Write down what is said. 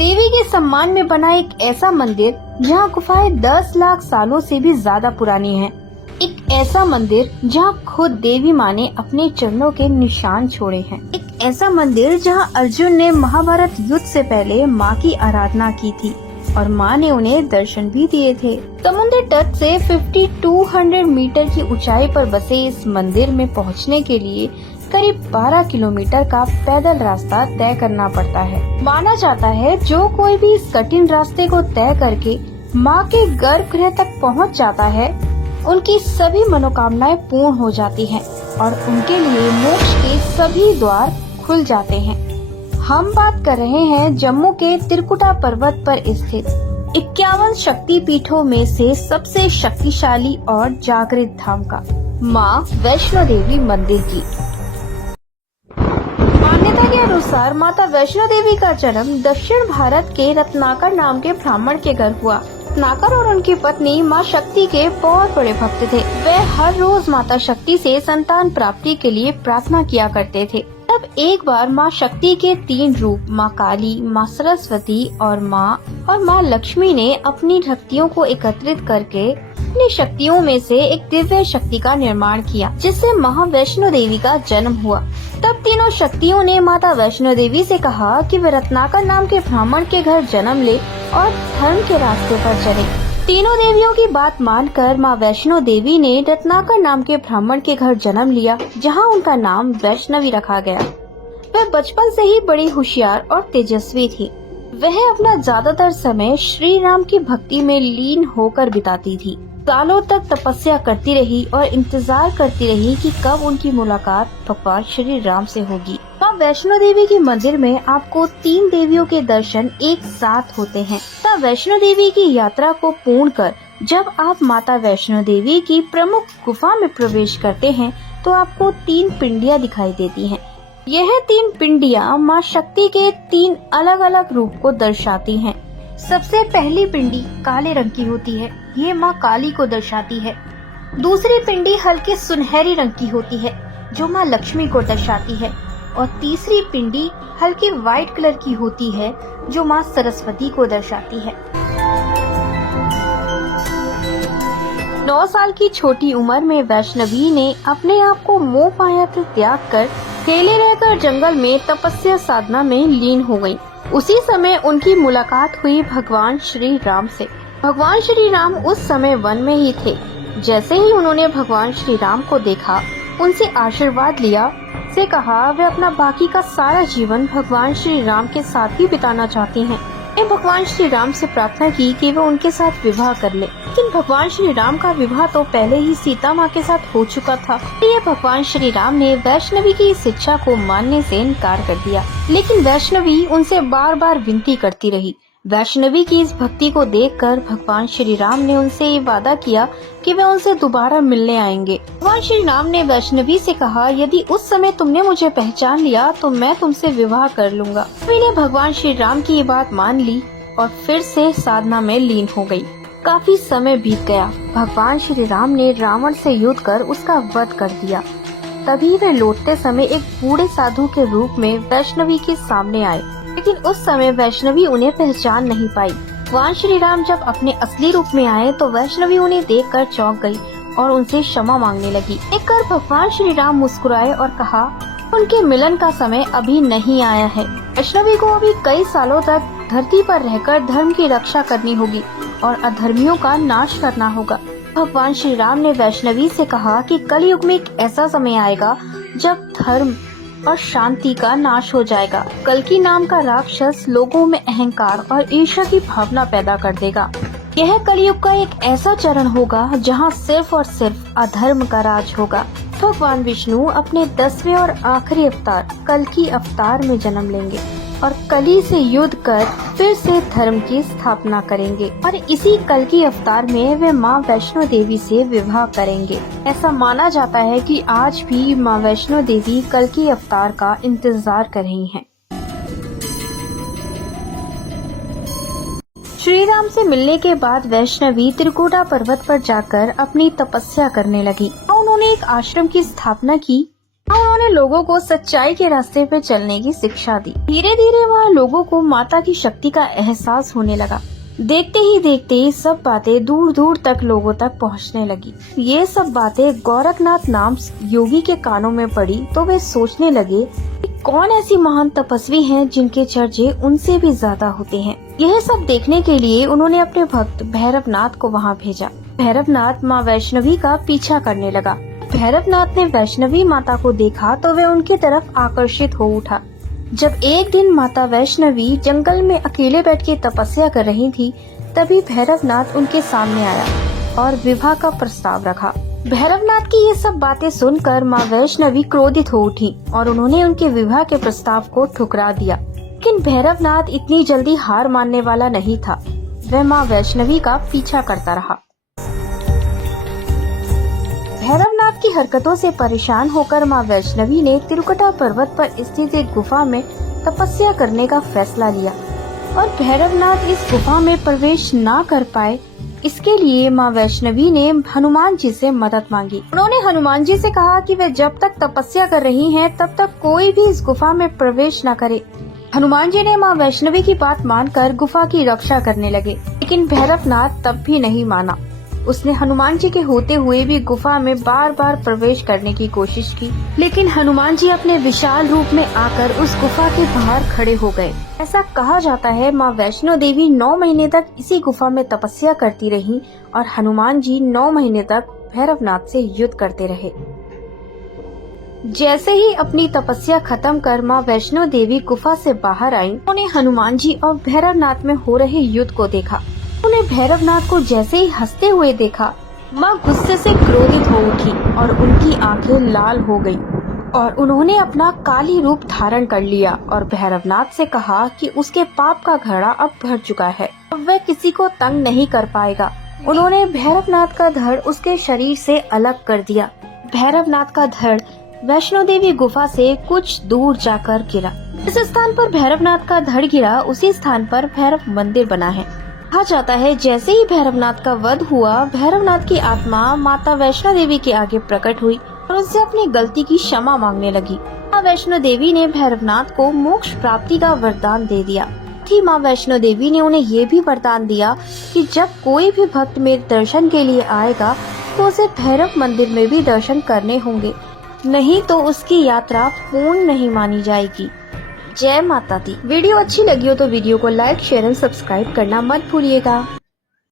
देवी के सम्मान में बना एक ऐसा मंदिर जहाँ गुफाएं 10 लाख सालों से भी ज्यादा पुरानी हैं। एक ऐसा मंदिर जहाँ खुद देवी माँ ने अपने चरणों के निशान छोड़े हैं। एक ऐसा मंदिर जहाँ अर्जुन ने महाभारत युद्ध से पहले माँ की आराधना की थी और माँ ने उन्हें दर्शन भी दिए थे। समुद्र तट से 5200 मीटर की ऊंचाई पर बसे इस मंदिर में पहुँचने के लिए करीब 12 किलोमीटर का पैदल रास्ता तय करना पड़ता है। माना जाता है जो कोई भी इस कठिन रास्ते को तय करके माँ के गर्भगृह तक पहुँच जाता है, उनकी सभी मनोकामनाएं पूर्ण हो जाती हैं और उनके लिए मोक्ष के सभी द्वार खुल जाते हैं। हम बात कर रहे हैं जम्मू के त्रिकुटा पर्वत पर स्थित 51 शक्ति पीठों में से सबसे शक्तिशाली और जागृत धाम का माँ वैष्णो देवी मंदिर की। मान्यता के अनुसार माता वैष्णो देवी का जन्म दक्षिण भारत के रत्नाकर नाम के ब्राह्मण के घर हुआ। रत्नाकर और उनकी पत्नी माँ शक्ति के बहुत बड़े भक्त थे। वे हर रोज माता शक्ति से संतान प्राप्ति के लिए प्रार्थना किया करते थे। तब एक बार माँ शक्ति के 3 रूप माँ काली, माँ सरस्वती और माँ लक्ष्मी ने अपनी शक्तियों को एकत्रित करके अपनी शक्तियों में से एक दिव्य शक्ति का निर्माण किया, जिससे महावैष्णो देवी का जन्म हुआ। तब तीनों शक्तियों ने माता वैष्णो देवी से कहा कि वे रत्नाकर नाम के ब्राह्मण के घर जन्म ले और धर्म के रास्ते पर चले। तीनों देवियों की बात मानकर माँ वैष्णो देवी ने रत्नाकर नाम के ब्राह्मण के घर जन्म लिया, जहाँ उनका नाम वैष्णवी रखा गया। वह बचपन से ही बड़ी होशियार और तेजस्वी थी। वह अपना ज्यादातर समय श्री राम की भक्ति में लीन होकर बिताती थी। सालों तक तपस्या करती रही और इंतजार करती रही कि कब उनकी मुलाकात भगवान श्री राम से होगी। माँ वैष्णो देवी के मंदिर में आपको 3 देवियों के दर्शन एक साथ होते हैं। माता वैष्णो देवी की यात्रा को पूर्ण कर जब आप माता वैष्णो देवी की प्रमुख गुफा में प्रवेश करते हैं तो आपको 3 पिंडियाँ दिखाई देती हैं। यह 3 पिंडियाँ माँ शक्ति के 3 अलग अलग रूप को दर्शाती हैं। सबसे पहली पिंडी काले रंग की होती है, ये माँ काली को दर्शाती है। दूसरी पिंडी हल्के सुनहरी रंग की होती है, जो माँ लक्ष्मी को दर्शाती है। और तीसरी पिंडी हल्के व्हाइट कलर की होती है, जो माँ सरस्वती को दर्शाती है। 9 साल की छोटी उम्र में वैष्णवी ने अपने आप को मोह माया से त्याग कर अकेले रहकर जंगल में तपस्या साधना में लीन हो गयी। उसी समय उनकी मुलाकात हुई भगवान श्री राम से। भगवान श्री राम उस समय वन में ही थे। जैसे ही उन्होंने भगवान श्री राम को देखा, उनसे आशीर्वाद लिया, से कहा वे अपना बाकी का सारा जीवन भगवान श्री राम के साथ ही बिताना चाहती हैं। ने भगवान श्री राम से प्रार्थना की कि वे उनके साथ विवाह कर ले, लेकिन भगवान श्री राम का विवाह तो पहले ही सीता माँ के साथ हो चुका था। इसलिए भगवान श्री राम ने वैष्णवी की इस इच्छा को मानने से इनकार कर दिया। लेकिन वैष्णवी उनसे बार बार विनती करती रही। वैष्णवी की इस भक्ति को देखकर भगवान श्री राम ने उनसे ये वादा किया कि वे उनसे दोबारा मिलने आएंगे। भगवान श्री राम ने वैष्णवी से कहा, यदि उस समय तुमने मुझे पहचान लिया तो मैं तुमसे विवाह कर लूंगा। वैष्णवी ने भगवान श्री राम की ये बात मान ली और फिर से साधना में लीन हो गई। काफी समय बीत गया। भगवान श्री राम ने रावण से युद्ध कर उसका वध कर दिया। तभी वे लौटते समय एक बूढ़े साधु के रूप में वैष्णवी के सामने आए, लेकिन उस समय वैष्णवी उन्हें पहचान नहीं पाई। भगवान श्री राम जब अपने असली रूप में आए तो वैष्णवी उन्हें देखकर चौंक गई और उनसे क्षमा मांगने लगी। देखकर भगवान श्री राम मुस्कुराए और कहा, उनके मिलन का समय अभी नहीं आया है। वैष्णवी को अभी कई सालों तक धरती पर रहकर धर्म की रक्षा करनी होगी और अधर्मियों का नाश करना होगा। भगवान श्री राम ने वैष्णवी से कहा कि कलयुग में एक ऐसा समय आएगा जब धर्म और शांति का नाश हो जाएगा। कल्कि नाम का राक्षस लोगों में अहंकार और ईर्ष्या की भावना पैदा कर देगा। यह कलयुग का एक ऐसा चरण होगा जहां सिर्फ और सिर्फ अधर्म का राज होगा। भगवान विष्णु अपने 10वें और आखिरी अवतार कल्कि अवतार में जन्म लेंगे और कली से युद्ध कर फिर से धर्म की स्थापना करेंगे और इसी कल्कि अवतार में वे माँ वैष्णो देवी से विवाह करेंगे। ऐसा माना जाता है कि आज भी माँ वैष्णो देवी कल्कि अवतार का इंतजार कर रही हैं। श्री राम से मिलने के बाद वैष्णवी त्रिकुटा पर्वत पर जाकर अपनी तपस्या करने लगी। उन्होंने एक आश्रम की स्थापना की उन्होंने लोगों को सच्चाई के रास्ते पे चलने की शिक्षा दी। धीरे धीरे वहाँ लोगों को माता की शक्ति का एहसास होने लगा। देखते ही देखते सब बातें दूर दूर तक लोगों तक पहुँचने लगी। ये सब बातें गोरखनाथ नाम योगी के कानों में पड़ी तो वे सोचने लगे कि कौन ऐसी महान तपस्वी हैं जिनके चर्चे उनसे भी ज्यादा होते हैं। यह सब देखने के लिए उन्होंने अपने भक्त भैरवनाथ को वहाँ भेजा। भैरवनाथ माँ वैष्णवी का पीछा करने लगा। भैरवनाथ ने वैष्णवी माता को देखा तो वे उनकी तरफ आकर्षित हो उठा। जब एक दिन माता वैष्णवी जंगल में अकेले बैठ के तपस्या कर रही थी, तभी भैरवनाथ उनके सामने आया और विवाह का प्रस्ताव रखा। भैरवनाथ की ये सब बातें सुनकर माँ वैष्णवी क्रोधित हो उठी और उन्होंने उनके विवाह के प्रस्ताव को ठुकरा दिया। लेकिन भैरवनाथ इतनी जल्दी हार मानने वाला नहीं था। वह माँ वैष्णवी का पीछा करता रहा। भैरवनाथ की हरकतों से परेशान होकर माँ वैष्णवी ने तिरुकटा पर्वत पर स्थित एक गुफा में तपस्या करने का फैसला लिया और भैरवनाथ इस गुफा में प्रवेश न कर पाए, इसके लिए माँ वैष्णवी ने हनुमान जी से मदद मांगी। उन्होंने हनुमान जी से कहा कि वे जब तक तपस्या कर रही हैं, तब तक कोई भी इस गुफा में प्रवेश न करे। हनुमान जी ने माँ वैष्णवी की बात मानकर गुफा की रक्षा करने लगे, लेकिन भैरवनाथ तब भी नहीं माना। उसने हनुमान जी के होते हुए भी गुफा में बार बार प्रवेश करने की कोशिश की, लेकिन हनुमान जी अपने विशाल रूप में आकर उस गुफा के बाहर खड़े हो गए। ऐसा कहा जाता है माँ वैष्णो देवी 9 महीने तक इसी गुफा में तपस्या करती रहीं और हनुमान जी 9 महीने तक भैरवनाथ से युद्ध करते रहे। जैसे ही अपनी तपस्या खत्म कर माँ वैष्णो देवी गुफा से बाहर आई, उन्होंने हनुमान जी और भैरवनाथ में हो रहे युद्ध को देखा। उन्हें भैरवनाथ को जैसे ही हंसते हुए देखा, माँ गुस्से से क्रोधित हो उठी और उनकी आंखें लाल हो गईं और उन्होंने अपना काली रूप धारण कर लिया और भैरवनाथ से कहा कि उसके पाप का घड़ा अब भर चुका है, अब वह किसी को तंग नहीं कर पाएगा। उन्होंने भैरवनाथ का धड़ उसके शरीर से अलग कर दिया। भैरवनाथ का धड़ वैष्णो देवी गुफा से कुछ दूर जाकर गिरा। इस स्थान पर भैरवनाथ का धड़ गिरा, उसी स्थान पर भैरव मंदिर बना है। कहा जाता है जैसे ही भैरवनाथ का वध हुआ, भैरवनाथ की आत्मा माता वैष्णो देवी के आगे प्रकट हुई और उससे अपनी गलती की क्षमा मांगने लगी। माँ वैष्णो देवी ने भैरवनाथ को मोक्ष प्राप्ति का वरदान दे दिया। कि माँ वैष्णो देवी ने उन्हें ये भी वरदान दिया कि जब कोई भी भक्त मेरे दर्शन के लिए आएगा तो उसे भैरव मंदिर में भी दर्शन करने होंगे, नहीं तो उसकी यात्रा पूर्ण नहीं मानी जाएगी। जय माता दी। वीडियो अच्छी लगी हो तो वीडियो को लाइक, शेयर एंड सब्सक्राइब करना मत भूलिएगा।